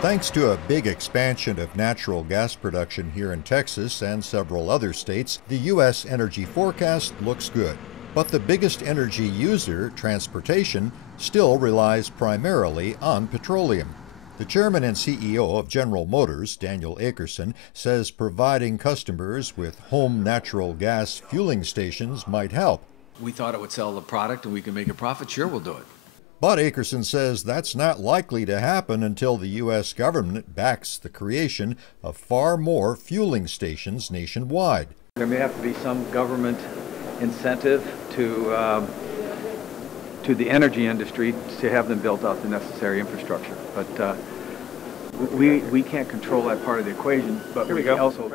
Thanks to a big expansion of natural gas production here in Texas and several other states, the U.S. energy forecast looks good. But the biggest energy user, transportation, still relies primarily on petroleum. The chairman and CEO of General Motors, Daniel Akerson, says providing customers with home natural gas fueling stations might help. We thought it would sell the product and we can make a profit. Sure, we'll do it. But Akerson says that's not likely to happen until the U.S. government backs the creation of far more fueling stations nationwide. There may have to be some government incentive to the energy industry to have them build out the necessary infrastructure. But we can't control that part of the equation, but we also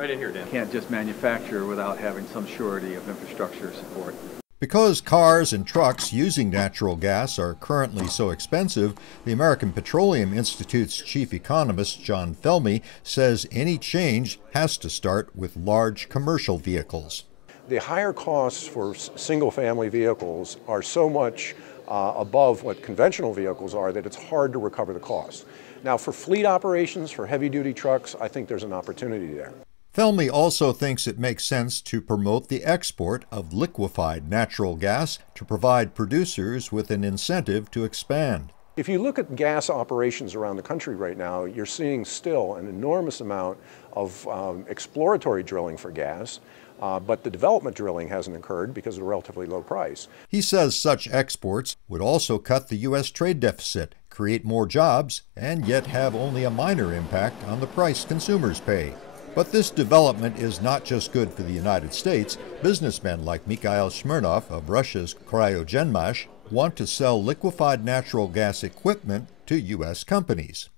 can't just manufacture without having some surety of infrastructure support. Because cars and trucks using natural gas are currently so expensive, the American Petroleum Institute's chief economist, John Felmy, says any change has to start with large commercial vehicles. The higher costs for single-family vehicles are so much above what conventional vehicles are that it's hard to recover the cost. Now, for fleet operations, for heavy-duty trucks, I think there's an opportunity there. Felmy also thinks it makes sense to promote the export of liquefied natural gas to provide producers with an incentive to expand. If you look at gas operations around the country right now, you're seeing still an enormous amount of exploratory drilling for gas, but the development drilling hasn't occurred because of the relatively low price. He says such exports would also cut the U.S. trade deficit, create more jobs, and yet have only a minor impact on the price consumers pay. But this development is not just good for the United States. Businessmen like Mikhail Smirnov of Russia's CRYOGENMASH want to sell liquefied natural gas equipment to U.S. companies.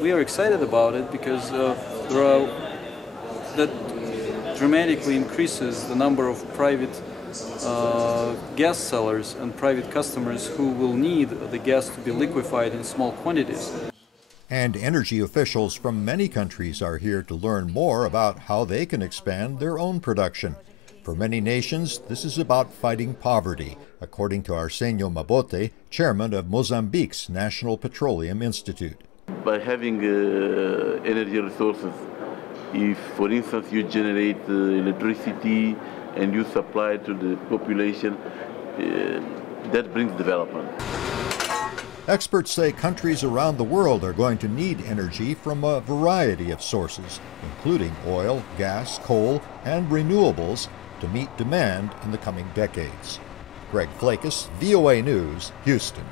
We are excited about it because that dramatically increases the number of private gas sellers and private customers who will need the gas to be liquefied in small quantities. And energy officials from many countries are here to learn more about how they can expand their own production. For many nations, this is about fighting poverty, according to Arsenio Mabote, chairman of Mozambique's National Petroleum Institute. By having energy resources, if, for instance, you generate electricity and you supply to the population, that brings development. Experts say countries around the world are going to need energy from a variety of sources, including oil, gas, coal, and renewables, to meet demand in the coming decades. Flakus, VOA News, Houston.